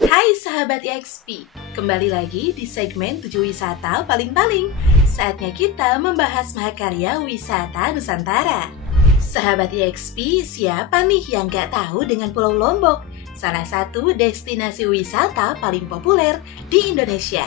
Hai sahabat EXP, kembali lagi di segmen 7 wisata paling-paling. Saatnya kita membahas mahakarya wisata Nusantara. Sahabat EXP, siapa nih yang gak tahu dengan Pulau Lombok? Salah satu destinasi wisata paling populer di Indonesia.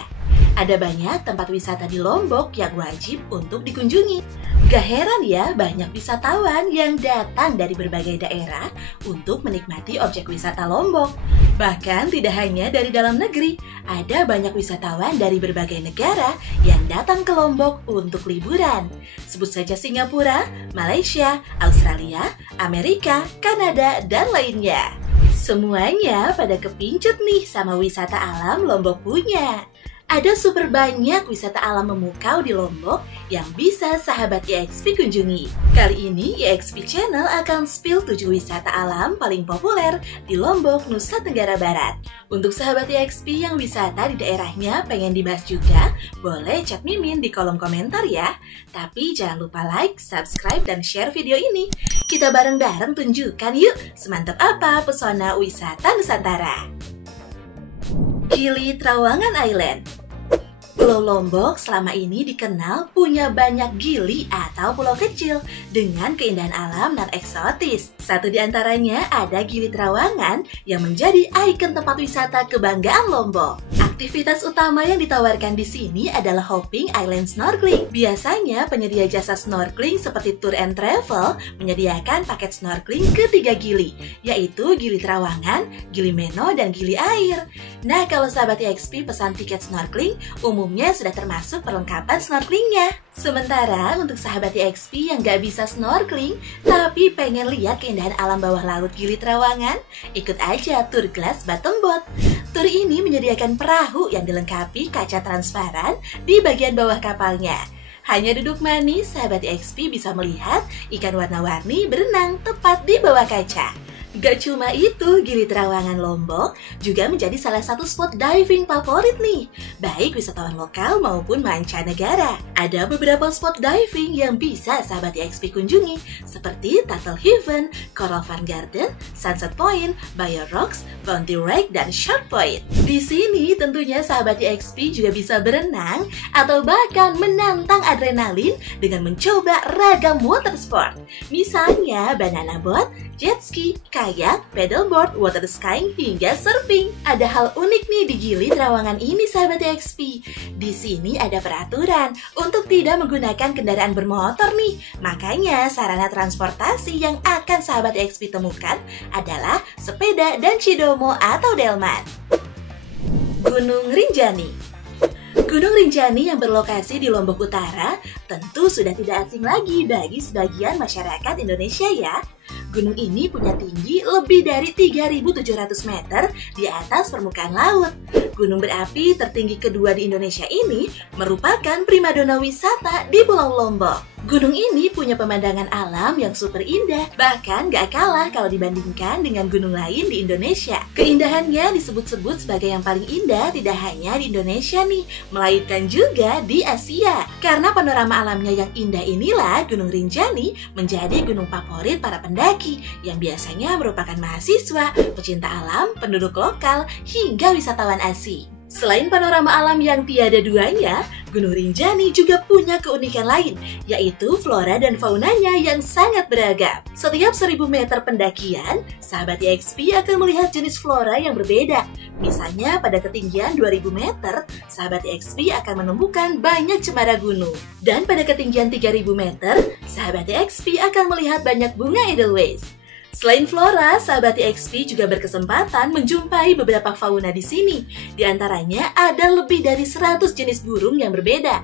Ada banyak tempat wisata di Lombok yang wajib untuk dikunjungi. Gak heran ya, banyak wisatawan yang datang dari berbagai daerah untuk menikmati objek wisata Lombok. Bahkan tidak hanya dari dalam negeri, ada banyak wisatawan dari berbagai negara yang datang ke Lombok untuk liburan. Sebut saja Singapura, Malaysia, Australia, Amerika, Kanada, dan lainnya. Semuanya pada kepincut nih sama wisata alam Lombok punya. Ada super banyak wisata alam memukau di Lombok yang bisa sahabat EXP kunjungi. Kali ini EXP Channel akan spill 7 wisata alam paling populer di Lombok, Nusa Tenggara Barat. Untuk sahabat EXP yang wisata di daerahnya pengen dibahas juga, boleh chat Mimin di kolom komentar ya. Tapi jangan lupa like, subscribe, dan share video ini. Kita bareng-bareng tunjukkan yuk semantap apa pesona wisata Nusantara. Gili Trawangan Island. Pulau Lombok selama ini dikenal punya banyak gili atau pulau kecil dengan keindahan alam dan eksotis. Satu di antaranya ada Gili Trawangan yang menjadi ikon tempat wisata kebanggaan Lombok. Aktivitas utama yang ditawarkan di sini adalah hopping island snorkeling. Biasanya penyedia jasa snorkeling seperti Tour and Travel menyediakan paket snorkeling ke 3 gili, yaitu Gili Trawangan, Gili Meno, dan Gili Air. Nah, kalau sahabat EXP pesan tiket snorkeling, umumnya sudah termasuk perlengkapan snorkelingnya. Sementara untuk sahabat EXP yang gak bisa snorkeling, tapi pengen lihat keindahan alam bawah laut Gili Trawangan, ikut aja Tour Glass Bottom Boat. Tour ini menyediakan perahu yang dilengkapi kaca transparan di bagian bawah kapalnya. Hanya duduk manis, sahabat EXP bisa melihat ikan warna-warni berenang tepat di bawah kaca. Gak cuma itu, Gili Trawangan Lombok juga menjadi salah satu spot diving favorit nih, baik wisatawan lokal maupun mancanegara. Ada beberapa spot diving yang bisa sahabat EXP kunjungi, seperti Turtle Heaven, Coral Farm Garden, Sunset Point, Bayo Rocks, Bounty Rake, dan Shark Point. Di sini tentunya sahabat EXP juga bisa berenang atau bahkan menantang adrenalin dengan mencoba ragam water sport. Misalnya banana boat, jet ski, kayak, paddleboard, water skiing, hingga surfing. Ada hal unik nih di Gili Trawangan ini sahabat EXP. Di sini ada peraturan untuk tidak menggunakan kendaraan bermotor nih. Makanya sarana transportasi yang akan sahabat EXP temukan adalah sepeda dan cidomo atau delman. Gunung Rinjani. Gunung Rinjani yang berlokasi di Lombok Utara tentu sudah tidak asing lagi bagi sebagian masyarakat Indonesia ya. Gunung ini punya tinggi lebih dari 3.700 meter di atas permukaan laut. Gunung berapi tertinggi kedua di Indonesia ini merupakan primadona wisata di Pulau Lombok. Gunung ini punya pemandangan alam yang super indah, bahkan gak kalah kalau dibandingkan dengan gunung lain di Indonesia. Keindahannya disebut-sebut sebagai yang paling indah tidak hanya di Indonesia nih, melainkan juga di Asia. Karena panorama alamnya yang indah inilah Gunung Rinjani menjadi gunung favorit para pendaki yang biasanya merupakan mahasiswa, pecinta alam, penduduk lokal, hingga wisatawan asing. Selain panorama alam yang tiada duanya, Gunung Rinjani juga punya keunikan lain, yaitu flora dan faunanya yang sangat beragam. Setiap 1000 meter pendakian, sahabat EXP akan melihat jenis flora yang berbeda. Misalnya pada ketinggian 2000 meter, sahabat EXP akan menemukan banyak cemara gunung. Dan pada ketinggian 3000 meter, sahabat EXP akan melihat banyak bunga edelweiss. Selain flora, sahabat EXP juga berkesempatan menjumpai beberapa fauna di sini. Di antaranya ada lebih dari 100 jenis burung yang berbeda.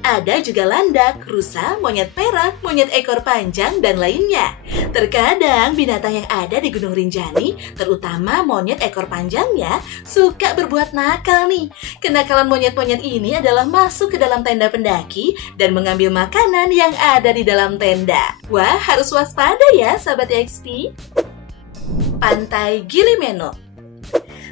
Ada juga landak, rusa, monyet perak, monyet ekor panjang, dan lainnya. Terkadang binatang yang ada di Gunung Rinjani, terutama monyet ekor panjangnya, suka berbuat nakal nih. Kenakalan monyet-monyet ini adalah masuk ke dalam tenda pendaki dan mengambil makanan yang ada di dalam tenda. Wah, harus waspada ya sahabat EXP. Pantai Gili Meno.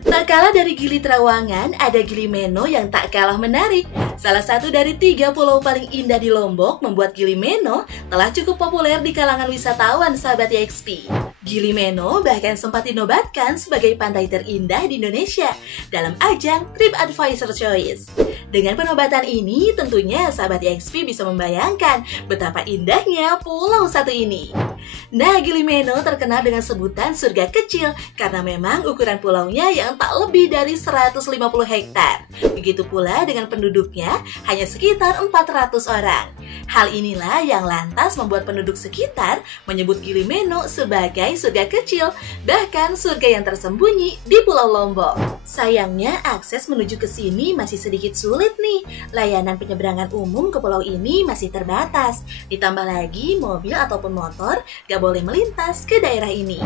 Tak kalah dari Gili Trawangan, ada Gili Meno yang tak kalah menarik. Salah satu dari 3 pulau paling indah di Lombok membuat Gili Meno telah cukup populer di kalangan wisatawan sahabat EXP. Gili Meno bahkan sempat dinobatkan sebagai pantai terindah di Indonesia dalam ajang TripAdvisor Choice. Dengan penobatan ini, tentunya sahabat EXP bisa membayangkan betapa indahnya pulau satu ini. Nah, Gili Meno terkenal dengan sebutan surga kecil karena memang ukuran pulaunya yang tak lebih dari 150 hektar. Begitu pula dengan penduduknya hanya sekitar 400 orang. Hal inilah yang lantas membuat penduduk sekitar menyebut Gili Meno sebagai surga kecil, bahkan surga yang tersembunyi di Pulau Lombok. Sayangnya akses menuju ke sini masih sedikit sulit nih. Layanan penyeberangan umum ke pulau ini masih terbatas. Ditambah lagi mobil ataupun motor gak boleh melintas ke daerah ini.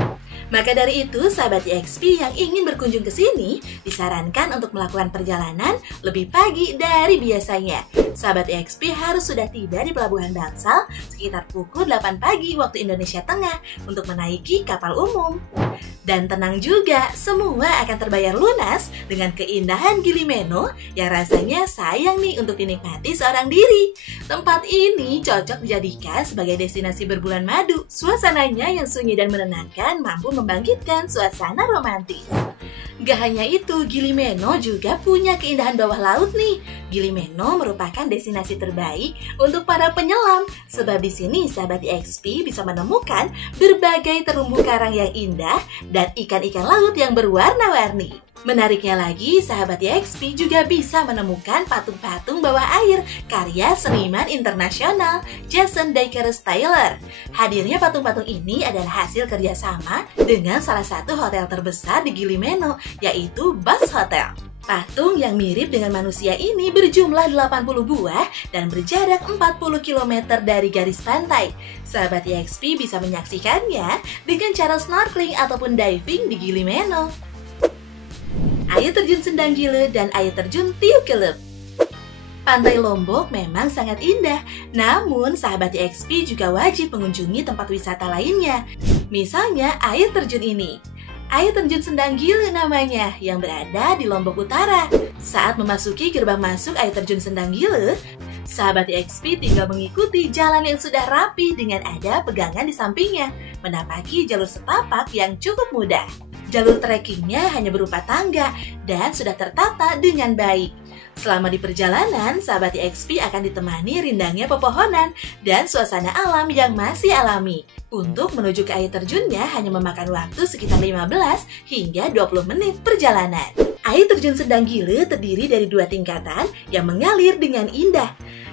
Maka dari itu, sahabat EXP yang ingin berkunjung ke sini disarankan untuk melakukan perjalanan lebih pagi dari biasanya. Sahabat EXP harus sudah tiba di Pelabuhan Bangsal sekitar pukul 8 pagi waktu Indonesia Tengah untuk menaiki kapal umum. Dan tenang juga, semua akan terbayar lunas dengan keindahan Gili Meno yang rasanya sayang nih untuk dinikmati seorang diri. Tempat ini cocok dijadikan sebagai destinasi berbulan madu. Suasananya yang sunyi dan menenangkan mampu membangkitkan suasana romantis. Gak hanya itu, Gili Meno juga punya keindahan bawah laut nih. Gili Meno merupakan destinasi terbaik untuk para penyelam, sebab di sini sahabat EXP bisa menemukan berbagai terumbu karang yang indah dan ikan-ikan laut yang berwarna-warni. Menariknya lagi, sahabat EXP juga bisa menemukan patung-patung bawah air karya seniman internasional Jason Dykers Tyler. Hadirnya patung-patung ini adalah hasil kerjasama dengan salah satu hotel terbesar di Gili Meno, yaitu Bass Hotel. Patung yang mirip dengan manusia ini berjumlah 80 buah dan berjarak 40 km dari garis pantai. Sahabat EXP bisa menyaksikannya dengan cara snorkeling ataupun diving di Gili Meno. Air terjun Sendang Gile dan air terjun Tiuk Kelep. Pantai Lombok memang sangat indah, namun sahabat EXP juga wajib mengunjungi tempat wisata lainnya. Misalnya air terjun ini. Air terjun Sendang Gile namanya, yang berada di Lombok Utara. Saat memasuki gerbang masuk air terjun Sendang Gile, sahabat EXP tinggal mengikuti jalan yang sudah rapi dengan ada pegangan di sampingnya, menapaki jalur setapak yang cukup mudah. Jalur trekkingnya hanya berupa tangga dan sudah tertata dengan baik. Selama di perjalanan, sahabat EXP akan ditemani rindangnya pepohonan dan suasana alam yang masih alami. Untuk menuju ke air terjunnya hanya memakan waktu sekitar 15 hingga 20 menit perjalanan. Air terjun Sendang Gile terdiri dari 2 tingkatan yang mengalir dengan indah.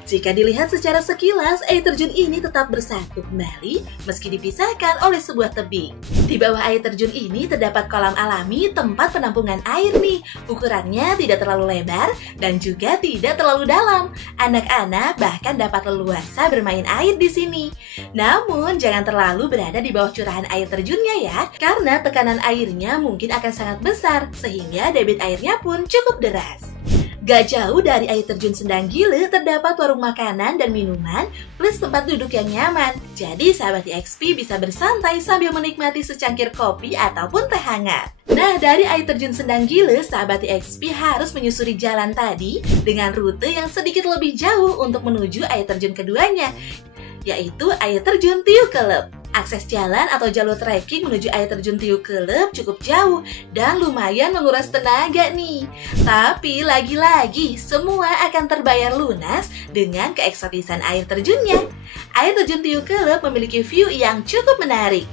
Jika dilihat secara sekilas, air terjun ini tetap bersatu kembali meski dipisahkan oleh sebuah tebing. Di bawah air terjun ini terdapat kolam alami tempat penampungan air nih. Ukurannya tidak terlalu lebar dan juga tidak terlalu dalam. Anak-anak bahkan dapat leluasa bermain air di sini. Namun jangan terlalu berada di bawah curahan air terjunnya ya, karena tekanan airnya mungkin akan sangat besar sehingga debit airnya pun cukup deras. Gak jauh dari air terjun Sendang Gile terdapat warung makanan dan minuman plus tempat duduk yang nyaman. Jadi sahabat EXP bisa bersantai sambil menikmati secangkir kopi ataupun teh hangat. Nah, dari air terjun Sendang Gile, sahabat EXP harus menyusuri jalan tadi dengan rute yang sedikit lebih jauh untuk menuju air terjun keduanya, yaitu air terjun Tiuk Kelep. Akses jalan atau jalur trekking menuju air terjun Tiuk Kelep cukup jauh dan lumayan menguras tenaga nih. Tapi lagi-lagi semua akan terbayar lunas dengan keeksotisan air terjunnya. Air terjun Tiuk Kelep memiliki view yang cukup menarik,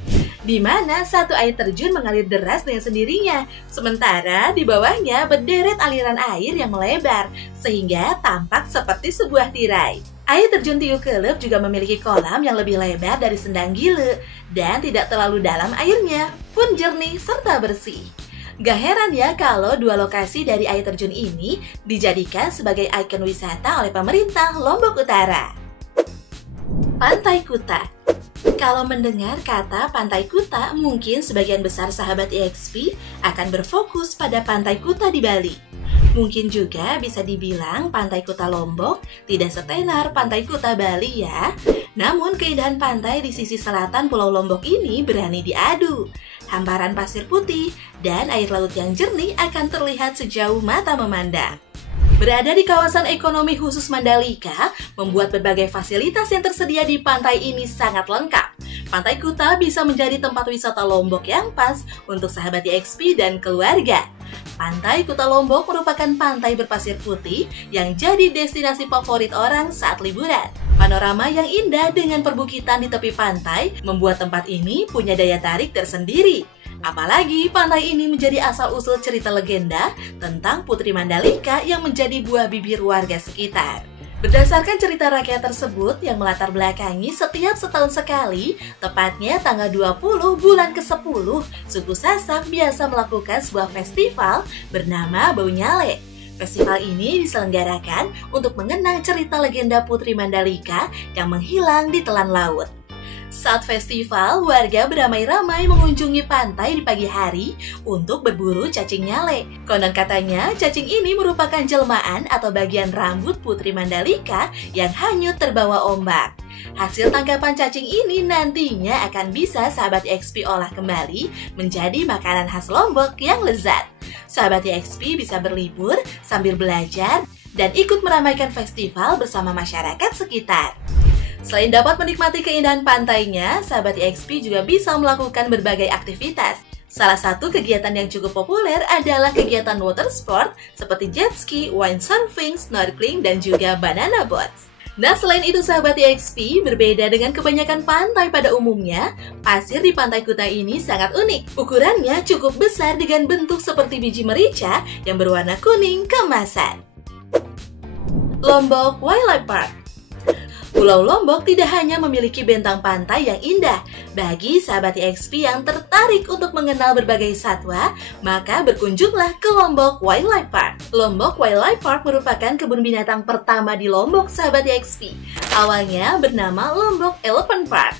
di mana satu air terjun mengalir deras dengan sendirinya, sementara di bawahnya berderet aliran air yang melebar, sehingga tampak seperti sebuah tirai. Air terjun Tiuk Kelep juga memiliki kolam yang lebih lebar dari Sendang Gile, dan tidak terlalu dalam airnya, pun jernih serta bersih. Gak heran ya kalau 2 lokasi dari air terjun ini dijadikan sebagai ikon wisata oleh pemerintah Lombok Utara. Pantai Kuta. Kalau mendengar kata Pantai Kuta, mungkin sebagian besar sahabat EXP akan berfokus pada Pantai Kuta di Bali. Mungkin juga bisa dibilang Pantai Kuta Lombok tidak setenar Pantai Kuta Bali ya. Namun keindahan pantai di sisi selatan Pulau Lombok ini berani diadu. Hamparan pasir putih dan air laut yang jernih akan terlihat sejauh mata memandang. Berada di kawasan ekonomi khusus Mandalika, membuat berbagai fasilitas yang tersedia di pantai ini sangat lengkap. Pantai Kuta bisa menjadi tempat wisata Lombok yang pas untuk sahabat YXP dan keluarga. Pantai Kuta Lombok merupakan pantai berpasir putih yang jadi destinasi favorit orang saat liburan. Panorama yang indah dengan perbukitan di tepi pantai membuat tempat ini punya daya tarik tersendiri. Apalagi pantai ini menjadi asal-usul cerita legenda tentang Putri Mandalika yang menjadi buah bibir warga sekitar. Berdasarkan cerita rakyat tersebut yang melatar belakangi setiap setahun sekali, tepatnya tanggal 20 bulan ke-10, suku Sasak biasa melakukan sebuah festival bernama Bau Nyale. Festival ini diselenggarakan untuk mengenang cerita legenda Putri Mandalika yang menghilang di telan laut. Saat festival, warga beramai-ramai mengunjungi pantai di pagi hari untuk berburu cacing nyale. Konon katanya, cacing ini merupakan jelmaan atau bagian rambut Putri Mandalika yang hanyut terbawa ombak. Hasil tangkapan cacing ini nantinya akan bisa sahabat YXP olah kembali menjadi makanan khas Lombok yang lezat. Sahabat YXP bisa berlibur sambil belajar dan ikut meramaikan festival bersama masyarakat sekitar. Selain dapat menikmati keindahan pantainya, sahabat YXP juga bisa melakukan berbagai aktivitas. Salah satu kegiatan yang cukup populer adalah kegiatan water sport seperti jet ski, windsurfing, snorkeling, dan juga banana boats. Nah, selain itu sahabat YXP, berbeda dengan kebanyakan pantai pada umumnya, pasir di Pantai Kuta ini sangat unik. Ukurannya cukup besar dengan bentuk seperti biji merica yang berwarna kuning keemasan. Lombok Wildlife Park. Pulau Lombok tidak hanya memiliki bentang pantai yang indah. Bagi sahabat YXP yang tertarik untuk mengenal berbagai satwa, maka berkunjunglah ke Lombok Wildlife Park. Lombok Wildlife Park merupakan kebun binatang pertama di Lombok, sahabat YXP. Awalnya bernama Lombok Elephant Park.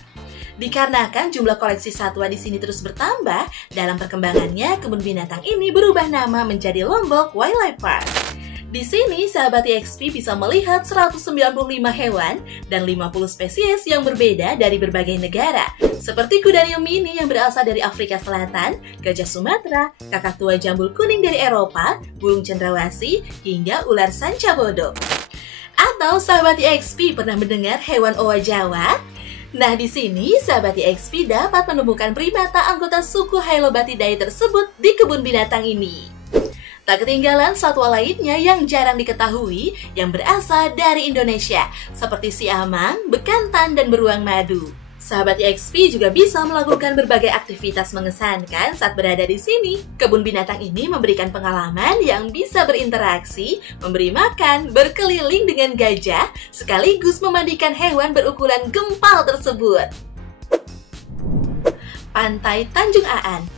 Dikarenakan jumlah koleksi satwa di sini terus bertambah, dalam perkembangannya kebun binatang ini berubah nama menjadi Lombok Wildlife Park. Di sini, sahabat YXP bisa melihat 195 hewan dan 50 spesies yang berbeda dari berbagai negara, seperti kuda nil mini yang berasal dari Afrika Selatan, gajah Sumatera, kakak tua jambul kuning dari Eropa, burung cendrawasih, hingga ular sanca bodo. Atau sahabat YXP pernah mendengar hewan owa Jawa? Nah, di sini sahabat YXP dapat menemukan primata anggota suku Hailobatidae tersebut di kebun binatang ini. Tak ketinggalan satwa lainnya yang jarang diketahui yang berasal dari Indonesia, seperti siamang, bekantan, dan beruang madu. Sahabat YXP juga bisa melakukan berbagai aktivitas mengesankan saat berada di sini. Kebun binatang ini memberikan pengalaman yang bisa berinteraksi, memberi makan, berkeliling dengan gajah, sekaligus memandikan hewan berukuran gempal tersebut. Pantai Tanjung Aan.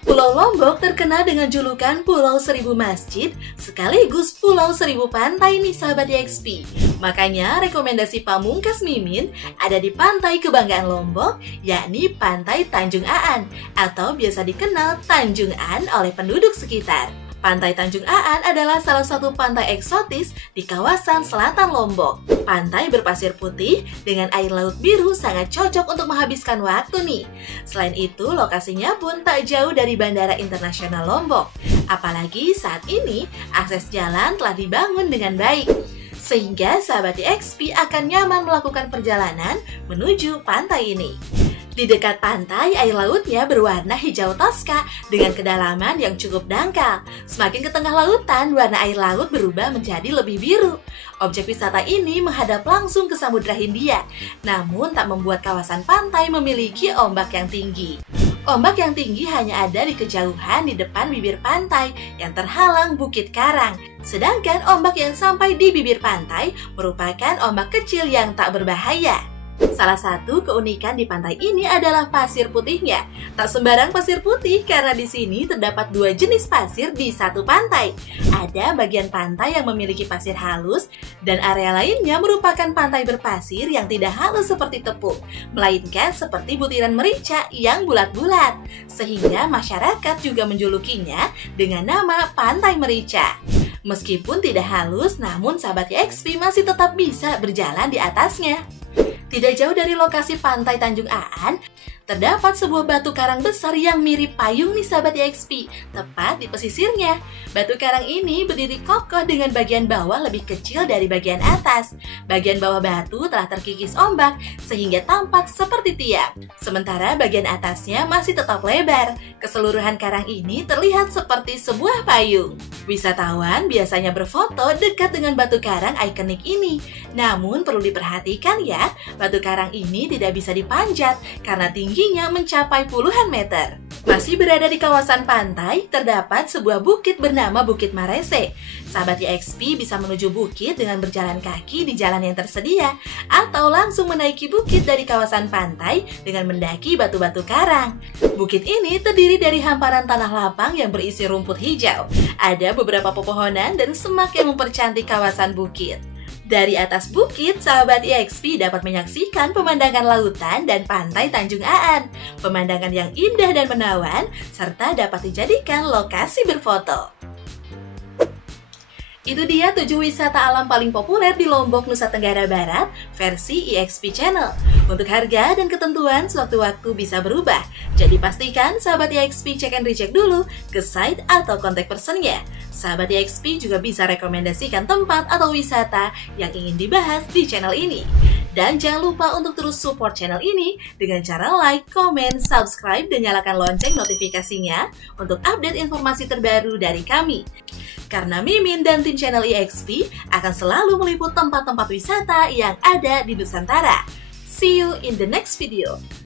Pulau Lombok terkenal dengan julukan Pulau Seribu Masjid, sekaligus Pulau Seribu Pantai nih sahabat YXP. Makanya rekomendasi pamungkas Mimin ada di pantai kebanggaan Lombok, yakni Pantai Tanjung Aan, atau biasa dikenal Tanjung An oleh penduduk sekitar. Pantai Tanjung Aan adalah salah satu pantai eksotis di kawasan selatan Lombok. Pantai berpasir putih dengan air laut biru sangat cocok untuk menghabiskan waktu nih. Selain itu, lokasinya pun tak jauh dari Bandara Internasional Lombok. Apalagi saat ini, akses jalan telah dibangun dengan baik. Sehingga sahabat YXP akan nyaman melakukan perjalanan menuju pantai ini. Di dekat pantai, air lautnya berwarna hijau toska dengan kedalaman yang cukup dangkal. Semakin ke tengah lautan, warna air laut berubah menjadi lebih biru. Objek wisata ini menghadap langsung ke Samudra Hindia, namun tak membuat kawasan pantai memiliki ombak yang tinggi. Ombak yang tinggi hanya ada di kejauhan di depan bibir pantai yang terhalang bukit karang. Sedangkan ombak yang sampai di bibir pantai merupakan ombak kecil yang tak berbahaya. Salah satu keunikan di pantai ini adalah pasir putihnya. Tak sembarang pasir putih karena di sini terdapat dua jenis pasir di satu pantai. Ada bagian pantai yang memiliki pasir halus dan area lainnya merupakan pantai berpasir yang tidak halus seperti tepung, melainkan seperti butiran merica yang bulat-bulat. Sehingga masyarakat juga menjulukinya dengan nama Pantai Merica. Meskipun tidak halus, namun sahabat YXP masih tetap bisa berjalan di atasnya. Tidak jauh dari lokasi pantai Tanjung Aan, terdapat sebuah batu karang besar yang mirip payung nih sahabat EXP, tepat di pesisirnya. Batu karang ini berdiri kokoh dengan bagian bawah lebih kecil dari bagian atas. Bagian bawah batu telah terkikis ombak sehingga tampak seperti tiang. Sementara bagian atasnya masih tetap lebar. Keseluruhan karang ini terlihat seperti sebuah payung. Wisatawan biasanya berfoto dekat dengan batu karang ikonik ini. Namun perlu diperhatikan ya, batu karang ini tidak bisa dipanjat karena tingginya mencapai puluhan meter. Masih berada di kawasan pantai, terdapat sebuah bukit bernama Bukit Marese. Sahabat EXP bisa menuju bukit dengan berjalan kaki di jalan yang tersedia, atau langsung menaiki bukit dari kawasan pantai dengan mendaki batu-batu karang. Bukit ini terdiri dari hamparan tanah lapang yang berisi rumput hijau. Ada beberapa pepohonan dan semak yang mempercantik kawasan bukit. Dari atas bukit, sahabat EXP dapat menyaksikan pemandangan lautan dan pantai Tanjung Aan. Pemandangan yang indah dan menawan, serta dapat dijadikan lokasi berfoto. Itu dia 7 wisata alam paling populer di Lombok, Nusa Tenggara Barat, versi EXP Channel. Untuk harga dan ketentuan sewaktu-waktu bisa berubah, jadi pastikan sahabat EXP cek and recheck dulu ke site atau kontak personnya. Sahabat EXP juga bisa rekomendasikan tempat atau wisata yang ingin dibahas di channel ini. Dan jangan lupa untuk terus support channel ini dengan cara like, komen, subscribe, dan nyalakan lonceng notifikasinya untuk update informasi terbaru dari kami. Karena Mimin dan tim channel EXP akan selalu meliput tempat-tempat wisata yang ada di Nusantara. See you in the next video.